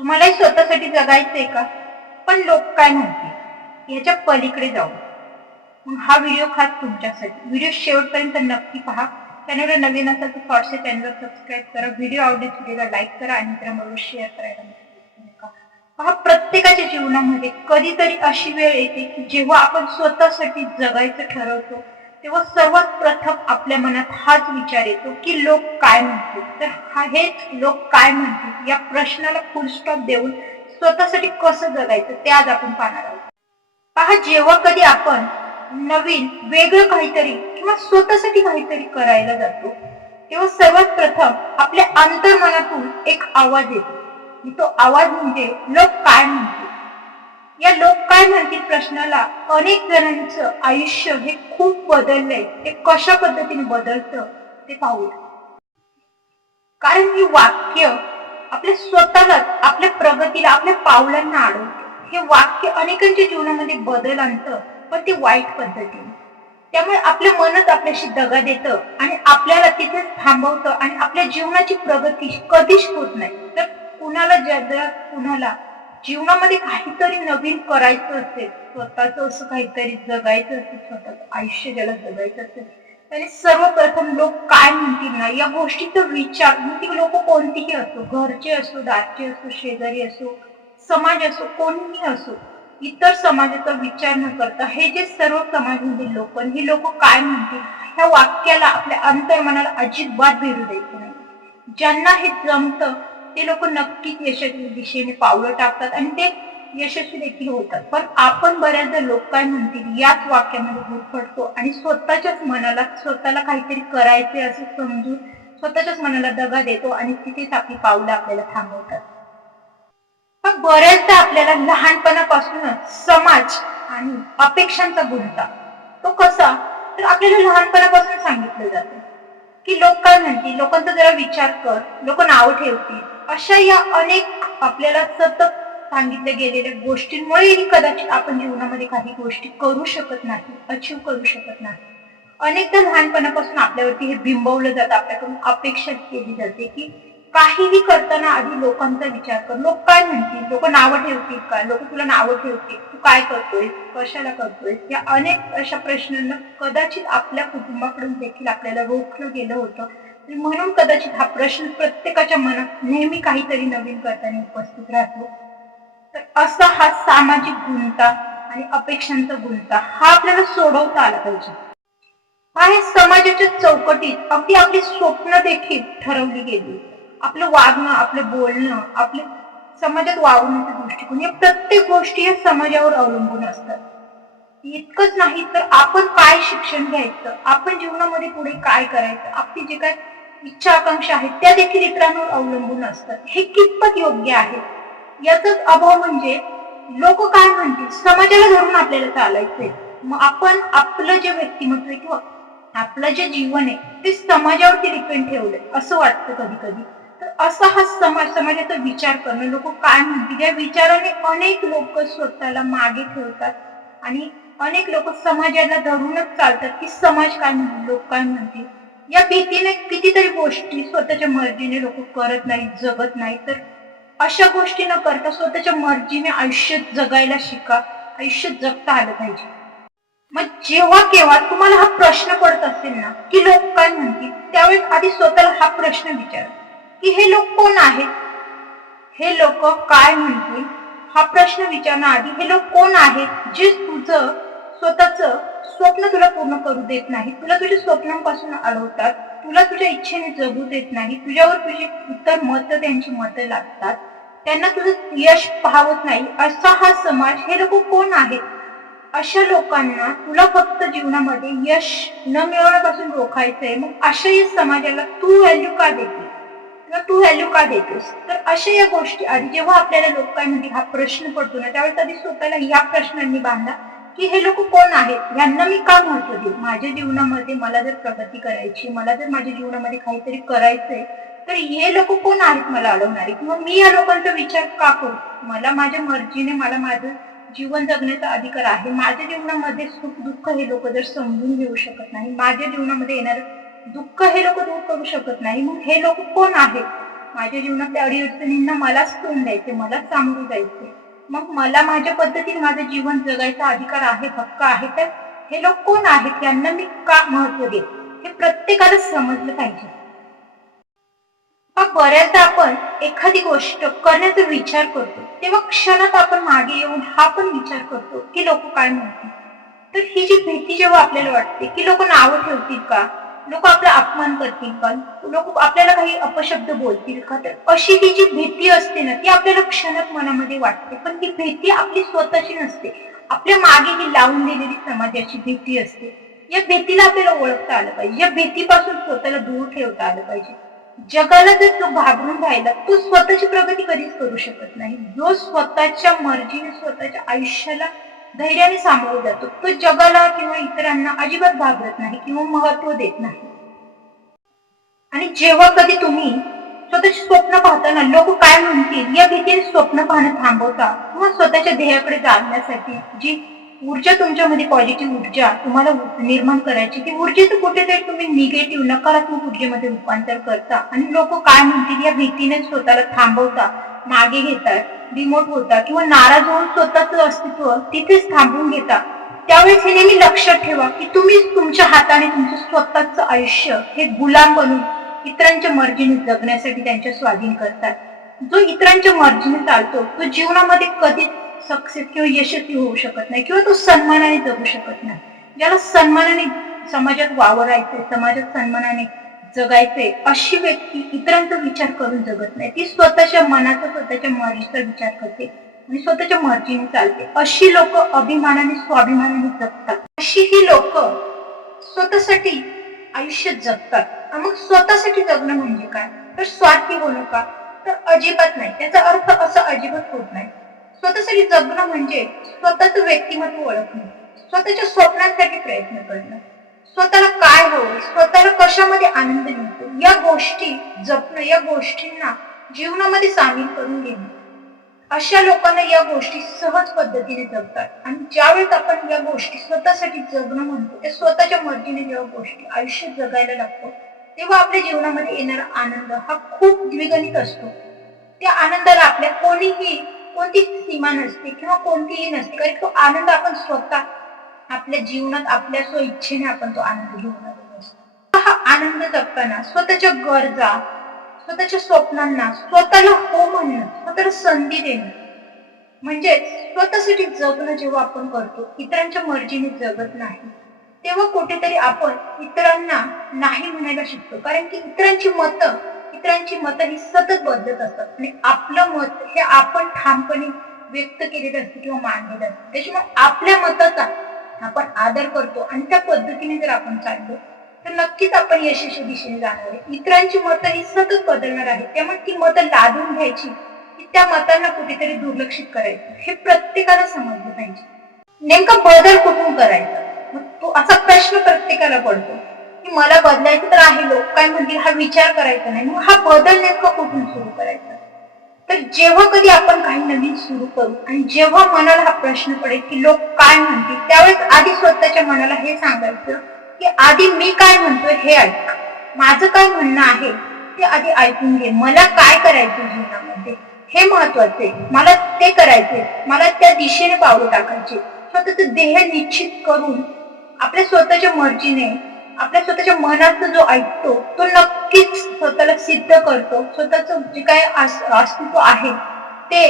तुम्हालाही स्वतःसाठी जगायचंय का? पण लोक काय म्हणतील? याच्या पलीकडे जाऊ. मग हा व्हिडिओ खास तुमच्यासाठी. व्हिडिओ शेवटपर्यंत नक्की पहा. चॅनलवर नवीन असाल तर थॉट्सच्या चॅनलवर सबस्क्राईब करा. व्हिडिओ आवडेल व्हिडिओला लाईक करा आणि मित्रांबरोबर शेअर करायला नका. पहा प्रत्येकाच्या जीवनामध्ये कधीतरी अशी वेळ येते की जेव्हा आपण स्वतःसाठी जगायचं ठरवतो तेव्हा सर्वात प्रथम आपल्या मनात हाच विचार येतो की लोक काय म्हणतील? तर हा हेच लोक काय म्हणतील? या प्रश्नाला फुल स्टॉप देऊन स्वतःसाठी कसं जगायचं ते आज आपण पाहणार आहोत. पहा जेव्हा कधी आपण नवीन वेगळं काहीतरी किंवा स्वतःसाठी काहीतरी करायला जातो तेव्हा सर्वात प्रथम आपल्या अंतर्मनातून एक आवाज येतो. तो आवाज म्हणजे लोक काय म्हणतात या लोक काय म्हणतील प्रश्नाला? अनेक जणांचं आयुष्य हे खूप बदललंय. ते कशा पद्धतीने बदलतं ते पाहूया. कारण ही वाक्य आपल्या स्वतःलाच आपल्या प्रगतीला आपल्या पावलांना अडवतं. हे वाक्य अनेकांच्या जीवनामध्ये बदल आणतं पण ते वाईट पद्धतीने. त्यामुळे आपलं मनच आपल्याशी दगा देतं आणि आपल्याला तिथेच थांबवतं आणि आपल्या जीवनाची प्रगती कधीच होत नाही. तर कुणाला ज्या कुणाला जीवनामध्ये काहीतरी नवीन करायचं असेल स्वतःच असं काहीतरी जगायचं असेल स्वतःच आयुष्य ज्याला जगायचं असेल त्याने सर्वप्रथम लोक काय म्हणतील ना? या गोष्टीचा विचार म्हणजे ती लोक कोणतीही असो घरचे असो दारचे असो शेजारी असो समाज असो कोणीही असो इतर समाजाचा विचार न करता हे जे सर्व समाजमधील लोक ही लोक काय म्हणतील? ह्या वाक्याला आपल्या अंतर्मनाला अजिबात भिरू द्यायचं नाही. ज्यांना हे जमतं ते लोक नक्कीच यशस्वी दिशेने पावलं टाकतात आणि ते यशस्वी देखील होतात. पण आपण बऱ्याचदा लोक काय म्हणतील याच वाक्यामध्ये गुरफटतो आणि स्वतःच्याच मनाला स्वतःला काहीतरी करायचे असं समजून स्वतःच्याच मनाला दगा देतो आणि तिथेच आपली पावलं आपल्याला थांबवतात. पण बऱ्याचदा आपल्याला लहानपणापासूनच समाज आणि अपेक्षांचा गुंता तो कसा? तर आपल्याला लहानपणापासून सांगितलं जातं की लोक काय म्हणतील? लोकांचा जरा विचार कर. लोक नाव ठेवतील. अशा या अनेक आपल्याला सतत सांगितल्या गेलेल्या गोष्टींमुळेही कदाचित आपण जीवनामध्ये काही गोष्टी करू शकत नाही अचीव करू शकत नाही. अनेकदा लहानपणापासून आपल्यावरती हे बिंबवलं जातं आपल्याकडून अपेक्षा केली जाते की काहीही करताना आधी लोकांचा विचार कर लोक काय म्हणतील लोक नावं ठेवतील का लोक तुला नावं ठेवतील तू काय करतोय कशाला करतोय या अनेक अशा प्रश्नांना कदाचित आपल्या कुटुंबाकडून देखील आपल्याला रोखलं गेलं होतं. म्हणून कदाचित हा प्रश्न प्रत्येकाच्या मनात नेहमी काहीतरी नवीन करताना उपस्थित राहतो. तर असा हा सामाजिक गुणता आणि अपेक्षांचा गुंता हा आपल्याला सोडवता आला पाहिजे. हा समाजाच्या चौकटीत अगदी आपली स्वप्न देखील ठरवली गेली. आपलं वागणं आपलं बोलणं आपले समाजात वावरण्याचा दृष्टिकोन या प्रत्येक गोष्टी या समाजावर अवलंबून असतात. इतकंच नाही तर आपण काय शिक्षण घ्यायचं? आपण जीवनामध्ये पुढे काय करायचं? आपली जे काय इच्छा आकांक्षा आहेत त्या देखील इतरांवर अवलंबून असतात. हे कितपत योग्य आहे? याचाच अभाव म्हणजे लोक काय म्हणतील? समाजाला धरून आपल्याला चालायचंय. मग आपण आपलं जे व्यक्तिमत्व आहे किंवा आपलं जे जीवन आहे ते समाजावरती डिपेंड ठेवलंय असं वाटतं कधी कधी तर असा हा समाज समाजाचा विचार करणं लोक काय म्हणतील? या विचाराने अनेक लोक स्वतःला मागे ठेवतात आणि अनेक लोक समाजाला धरूनच चालतात की समाज काय म्हणतील लोक काय म्हणतील? या भीतीने कितीतरी गोष्टी स्वतःच्या मर्जीने लोक करत नाहीत जगत नाही तर अशा गोष्टी न करता स्वतःच्या मर्जीने आयुष्य जगायला शिका. आयुष्य जगता आलं पाहिजे. मग जेव्हा केव्हा तुम्हाला हा प्रश्न पडत असेल ना की लोक काय म्हणतील त्यावेळेस आधी स्वतःला हा प्रश्न विचार की हे लोक कोण आहेत? हे लोक काय म्हणतील? हा प्रश्न विचारणं आधी हे लोक कोण आहेत? जे तुझं स्वतःच स्वप्न तुला पूर्ण करू देत नाही. तुला तुझ्या स्वप्नांपासून अडवतात. तुला तुझ्या इच्छेने जगू देत नाही. तुझ्यावर तुझे इतर मत त्यांची मतं लागतात. त्यांना तुझं यश पाहवत नाही. असा हा समाज हे लोक कोण आहेत? अशा लोकांना तुला फक्त जीवनामध्ये यश न मिळवण्यापासून रोखायचंय. मग अशा या समाजाला तू व्हॅल्यू का देते? किंवा तू व्हॅल्यू का देतोस? तर अशा या गोष्टी आधी जेव्हा आपल्याला लोकांमध्ये हा प्रश्न पडतो ना त्यावेळेस आधी स्वतःला या प्रश्नांनी बांधा. की हे लोक कोण आहेत? यांना मी का महत्त्व देऊ? माझ्या जीवनामध्ये मला जर प्रगती करायची मला जर माझ्या जीवनामध्ये काहीतरी करायचंय तर हे लोक कोण आहेत मला अडवणारे? किंवा मी या लोकांचा विचार का करू? मला माझ्या मर्जीने मला माझं जीवन जगण्याचा अधिकार आहे. माझ्या जीवनामध्ये सुख दुःख हे लोक जर समजून घेऊ शकत नाही माझ्या जीवनामध्ये येणारं दुःख हे लोक दूर करू शकत नाही मग हे लोक कोण आहेत? माझ्या जीवनातल्या अडीअडचणींना मलाच तोंड द्यायचे मलाच सामोरे जायचे मग मला माझ्या पद्धतीने माझं जीवन जगायचा अधिकार आहे हक्क आहे तर हे लोक कोण आहेत? यांना मी का महत्त्व देत हे प्रत्येकाला समजलं पाहिजे. मग बऱ्याचदा आपण एखादी गोष्ट करण्याचा विचार करतो. तेव्हा क्षणात आपण मागे येऊन हा पण विचार करतो की लोक काय म्हणतील? तर ही जी भीती जेव्हा आपल्याला वाटते की लोक नावं ठेवतील का? लोक आपला अपमान करतील का लोक आपल्याला काही अपशब्द बोलतील का तर. अशी ही जी भीती असते ना ती आपल्याला क्षणक मनामध्ये वाटते. पण ती भीती आपली स्वतःची नसते. आपल्या मागे ही लावून दिलेली समाजाची भीती असते या भीतीला आपल्याला ओळखता आलं पाहिजे. या भीतीपासून स्वतःला दूर ठेवता आलं पाहिजे. जगाला जर तो घाबरून राहिला तो स्वतःची प्रगती कधीच करू शकत नाही. जो स्वतःच्या मर्जीने स्वतःच्या आयुष्याला धैर्याने सांभाळून जातो. तो जगाला किंवा इतरांना अजिबात घाबरत नाही किंवा महत्त्व देत नाही. आणि जेव्हा कधी तुम्ही स्वतःची स्वप्न पाहताना लोक काय म्हणतील या भीतीने स्वप्न पाहणं थांबवता किंवा स्वतःच्या ध्येयाकडे जाण्यासाठी जी ऊर्जा तुमच्यामध्ये पॉझिटिव्ह ऊर्जा तुम्हाला निर्माण करायची ती ऊर्जेचं कुठेतरी तुम्ही निगेटिव्ह नकारात्मक ऊर्जेमध्ये रूपांतर करता. आणि लोक काय म्हणतील या भीतीने स्वतःला थांबवता. मागे घेतात डिमोट होता किंवा नाराज होऊन स्वतःच अस्तित्व तिथेच थांबवून घेता त्यावेळेस हे नेहमी लक्षात ठेवा की तुम्ही तुमच्या हाताने तुमचं स्वतःच आयुष्य हे गुलाम बनून इतरांच्या मर्जीने जगण्यासाठी त्यांच्या स्वाधीन करतात. जो इतरांच्या मर्जीने चालतो तो जीवनामध्ये कधीच सक्सेस किंवा यशस्वी होऊ शकत नाही किंवा तो सन्मानाने जगू शकत नाही. ज्याला सन्मानाने समाजात वावरायचे समाजात सन्मानाने जगायचे अशी व्यक्ती इतरांचा विचार करून जगत नाही. ती स्वतःच्या मनाचा स्वतःच्या मर्जीचा विचार करते आणि स्वतःच्या मर्जीने चालते. अशी लोक अभिमानाने स्वाभिमानाने जगतात. अशी ही लोक स्वतःसाठी आयुष्य जगतात. मग स्वतःसाठी जगणं म्हणजे काय? तर स्वार्थी होणं का? तर अजिबात नाही. त्याचा अर्थ असा अजिबात होत नाही. स्वतःसाठी जगणं म्हणजे स्वतःच व्यक्तिमत्व ओळखणं. स्वतःच्या स्वप्नांसाठी प्रयत्न करणं. स्वतःला काय हवं स्वतःला कशामध्ये आनंद मिळतो? या गोष्टी जपणं या गोष्टींना जीवनामध्ये सामील करून घेणं. अशा लोकांना या गोष्टी सहज पद्धतीने जगतात आणि ज्यावेळेस आपण या गोष्टी स्वतःसाठी जगणं म्हणतो त्या स्वतःच्या मर्जीने जेव्हा गोष्टी आयुष्य जगायला लागतो तेव्हा आपल्या जीवनामध्ये येणारा आनंद हा खूप द्विगणित असतो. त्या आनंदाला आपल्या कोणीही कोणती सीमा नसते किंवा कोणतीही नसते कारण तो आनंद आपण स्वतः आपल्या जीवनात आपल्या स्व इच्छेने आपण तो आनंद घेऊन असतो हा आनंद जगताना स्वतःच्या गरजा स्वतःच्या स्वप्नांना स्वतःला हो म्हणणं स्वतःला संधी देणं. म्हणजे स्वतःसाठी जगणं जेव्हा आपण करतो इतरांच्या मर्जीने जगत नाही तेव्हा कुठेतरी आपण इतरांना नाही म्हणायला शिकतो. कारण की इतरांची मतं इतरांची मतं ही सतत बदलत असतात. आणि आपलं मत हे आपण ठामपणे व्यक्त केलेलं असतं किंवा मांडलेलं असतं. त्याच्यामुळे आपल्या मताचा आपण आदर करतो आणि त्या पद्धतीने जर आपण चाललो तर नक्कीच आपण यशस्वी दिशेने जाणार आहे. इतरांची मतं ही सतत बदलणार आहे त्यामुळे ती मतं लादून घ्यायची की त्या मतांना कुठेतरी दुर्लक्षित करायचं. हे प्रत्येकाला समजलं पाहिजे. नेमका बदल कुठून करायचा? मग तो असा प्रश्न प्रत्येकाला पडतो की मला बदलायचं तर आहे लोक. काय म्हणतील? हा विचार करायचा नाही. मग हा बदल नेमका कुठून सुरू करायचा? तर जेव्हा कधी आपण काही नवीन सुरू करू आणि जेव्हा मनाला हा प्रश्न पडेल की लोक काय म्हणतील त्यावेळेस आधी स्वतःच्या मनाला हे सांगायचं की आधी मी काय म्हणतोय हे ऐक. माझं काय म्हणणं आहे ते आधी ऐकून घे. मला काय करायचं जीवनामध्ये? हे महत्त्वाचे मला ते करायचे मला त्या दिशेने पावलं टाकायचे स्वतःच ध्येय निश्चित करून आपल्या स्वतःच्या मर्जीने आपल्या स्वतःच्या मनात जो ऐकतो तो नक्कीच स्वतःला सिद्ध करतो. स्वतःच जे काय अस्तित्व आहे ते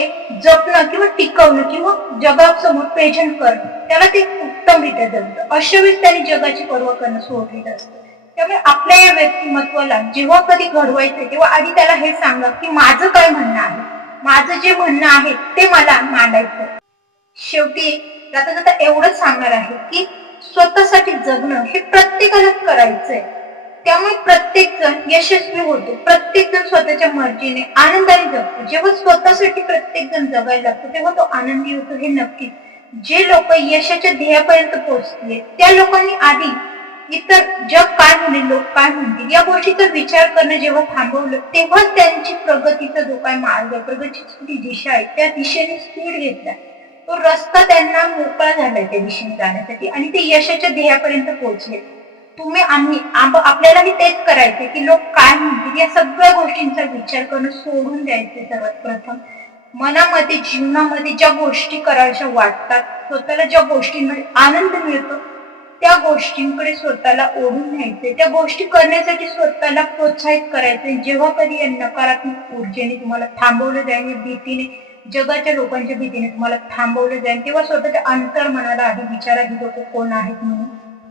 जपणं किंवा टिकवणं किंवा जगासमोर प्रेझेंट करणं त्याला ते उत्तमरित्या जमतं अशा वेळेस त्याने जगाची पर्वा करणं सोडलेलं असतं. त्यामुळे आपल्या या व्यक्तिमत्वाला जेव्हा कधी घडवायचं तेव्हा आधी त्याला हे सांगा की माझं काय म्हणणं आहे? माझं जे म्हणणं आहे ते मला मांडायचं शेवटी जाता जाता एवढंच सांगणार आहे की स्वतःसाठी जगणं हे प्रत्येकालाच करायचंय. त्यामुळे प्रत्येक जण यशस्वी होतो. प्रत्येक जण स्वतःच्या मर्जीने आनंदाने जगतो. जेव्हा स्वतःसाठी प्रत्येक जण जगायला लागतो तेव्हा तो आनंदी होतो हे नक्की. जे लोक यशाच्या ध्येयापर्यंत पोहोचले त्या लोकांनी आधी इतर जग काय म्हणेल लोक काय म्हणतील या गोष्टीचा विचार करणं जेव्हा थांबवलं तेव्हा त्यांची प्रगतीचा जो काय मार्ग आहे प्रगतीची जी दिशा आहे त्या दिशेने स्पीड घेतला. तो रस्ता त्यांना मोकळा झालाय त्या दिशेने जाण्यासाठी आणि ते यशाच्या ध्येयापर्यंत पोहोचले. तुम्ही आम्ही आपल्यालाही तेच करायचे की लोक काय म्हणतील या सगळ्या गोष्टींचा विचार करणं सोडून द्यायचे सर्वात प्रथम. मनामध्ये जीवनामध्ये ज्या गोष्टी करायच्या वाटतात स्वतःला ज्या गोष्टींमध्ये आनंद मिळतो त्या गोष्टींकडे स्वतःला ओढून न्यायचे त्या गोष्टी करण्यासाठी स्वतःला प्रोत्साहित करायचे. जेव्हा कधी या नकारात्मक ऊर्जेने तुम्हाला थांबवलं जाईल भीतीने जगाच्या लोकांच्या भीतीने तुम्हाला थांबवलं जाईल तेव्हा स्वतःच्या अंतर मनाला आधी विचारा ही लोक कोण आहेत म्हणून.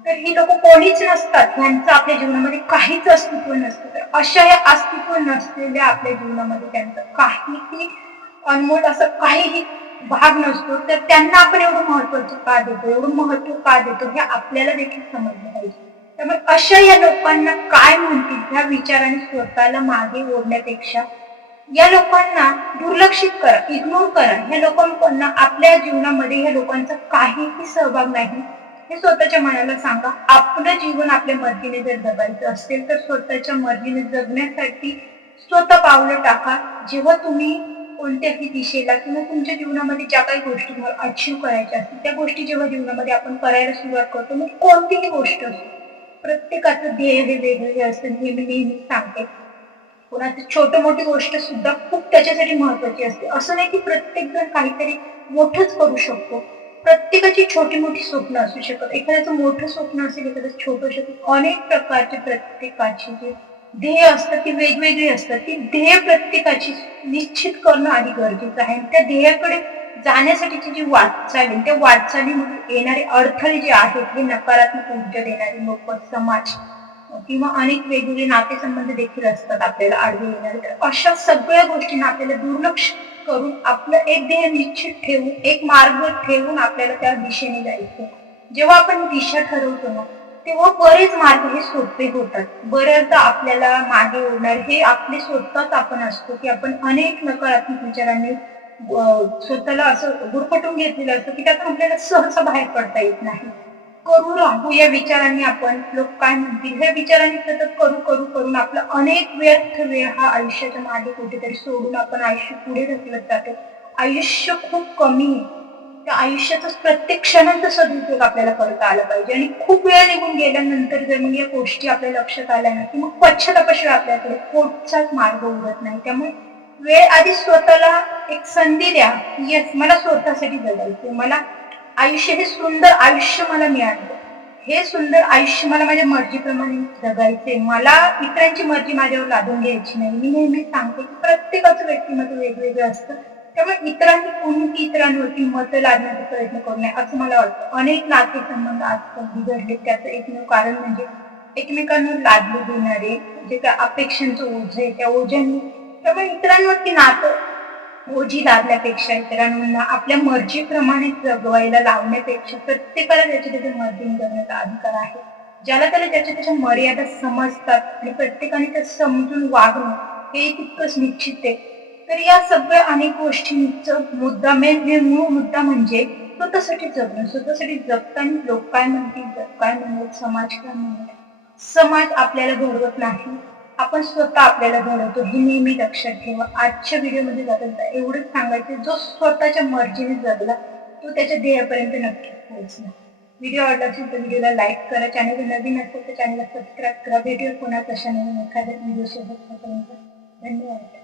तर ही लोक कोणीच नसतात. यांचं आपल्या जीवनामध्ये काहीच अस्तित्व नसतं. तर अशा या अस्तित्व नसलेल्या आपल्या जीवनामध्ये त्यांचं काहीही अनमोल असं काहीही भाग नसतो. तर त्यांना आपण एवढं महत्वाचं का देतो? एवढं महत्त्व का देतो? हे आपल्याला देखील समजलं पाहिजे. त्यामुळे अशा या लोकांना काय म्हणतील? ह्या विचाराने स्वतःला मागे ओढण्यापेक्षा या लोकांना दुर्लक्षित करा इग्नोर करा. ह्या लोकांना आपल्या जीवनामध्ये ह्या लोकांचा काहीही सहभाग नाही. हे स्वतःच्या मनाला सांगा. आपलं जीवन आपल्या मर्जीने जर जगायचं असेल तर स्वतःच्या मर्जीने जगण्यासाठी स्वतः पावलं टाका. जेव्हा तुम्ही कोणत्याही दिशेला किंवा तुमच्या जीवनामध्ये ज्या काही गोष्टी तुम्हाला अचीव करायच्या असतील त्या गोष्टी जेव्हा जीवनामध्ये आपण करायला सुरुवात करतो मग कोणतीही गोष्ट असो प्रत्येकाचं ध्येय हे वेगवेगळे असतं. हे मी नेहमीच सांगते कोणाची छोटी मोठी गोष्ट सुद्धा खूप त्याच्यासाठी महत्वाची असते. असं नाही की प्रत्येक जण काहीतरी मोठंच करू शकतो. प्रत्येकाची छोटी मोठी स्वप्न असू शकत एखाद्याचं मोठं स्वप्न असेल एखाद्याचं छोटं असेल अनेक प्रकारचे प्रत्येकाची जे ध्येय असतात ती वेगवेगळी असतात. ती ध्येय प्रत्येकाची निश्चित करणं आधी गरजेचं आहे. त्या ध्येयाकडे जाण्यासाठीची जी वाटचाल त्या वाटचालीमध्ये येणारे अडथळे जे आहेत हे नकारात्मक ऊर्जा देणारे लोक समाज किंवा अनेक वेगवेगळे नातेसंबंध देखील असतात आपल्याला आढळून येणार. तर अशा सगळ्या गोष्टींना आपल्याला दुर्लक्ष करून आपलं एक ध्येय निश्चित ठेवून एक मार्ग ठेवून आपल्याला त्या दिशेने जायचं. जेव्हा आपण दिशा ठरवतो ना तेव्हा बरेच मार्ग हे सोपे होतात. बऱ्याचदा आपल्याला मागे ओढणार हे आपले स्वतःच आपण असतो की आपण अनेक नकारात्मक विचारांनी स्वतःला असं गुरपटून घेतलेलं असतं की त्यातून आपल्याला सहसा बाहेर पडता येत नाही. करू राहू या विचारांनी आपण लोक काय म्हणतील? ह्या विचारांनी सतत करू करू करून आपला अनेक व्यर्थ वेळ हा आयुष्याच्या मागे कुठेतरी सोडून आपण आयुष्य पुढे ढकलत जातो. आयुष्य खूप कमी आहे. त्या आयुष्याचा प्रत्येक क्षणांचा सदुपयोग आपल्याला करता आला पाहिजे. आणि खूप वेळ निघून गेल्यानंतर जर मग या गोष्टी आपल्या लक्षात आल्या ना की मग पश्चातापाशिवाय आपल्याकडे कोणताच मार्ग उरत नाही. त्यामुळे वेळ आधी स्वतःला एक संधी द्या की येस मला स्वतःसाठी जगायचं मला आयुष्य हे सुंदर आयुष्य मला मिळालं. हे सुंदर आयुष्य मला माझ्या मर्जीप्रमाणे जगायचे मला इतरांची मर्जी माझ्यावर लादून घ्यायची नाही. मी नेहमी सांगते की प्रत्येकाचं व्यक्तिमत्व वेगवेगळं असतं. त्यामुळे इतरांनी कोणती इतरांवरती मत लादण्याचा प्रयत्न करू नये असं मला वाटतं. अनेक नातेसंबंध आजकाल बिघडले त्याचं एकमेव कारण म्हणजे एकमेकांवर लादले देणारे जे त्या अपेक्षांचं ओझे आहे त्या ओझ्यांनी त्यामुळे इतरांवरती नातं ओझी लादण्यापेक्षा इतरांना आपल्या मर्जीप्रमाणे जगवायला लावण्यापेक्षा प्रत्येकाला त्याच्या त्याच्या मर्जीने जगण्याचा अधिकार आहे. ज्याला त्याला त्याच्या त्याच्या मर्यादा समजतात आणि प्रत्येकाने त्या समजून वागणं हे तितकंच निश्चित आहे. तर या सगळ्या अनेक गोष्टींचा मुद्दा मेन मेन मूळ मुद्दा म्हणजे स्वतःसाठी जगणं. स्वतःसाठी जगताना लोक काय म्हणतील जग काय म्हणेल समाज काय म्हणेल? समाज आपल्याला घडवत नाही. आपण स्वतः आपल्याला घडवतो हे नेहमी लक्षात ठेवा. आजच्या व्हिडिओमध्ये जाताना एवढंच सांगायचं जो स्वतःच्या मर्जीने जगला तो त्याच्या ध्येयापर्यंत नक्की पोहोचला व्हिडिओ आवडला असेल तर व्हिडिओला लाईक करा. चॅनल नवीन असेल तर चॅनलला सबस्क्राईब करा. व्हिडिओ पुन्हा कशा नवीन एखाद्या व्हिडिओ सोबत धन्यवाद.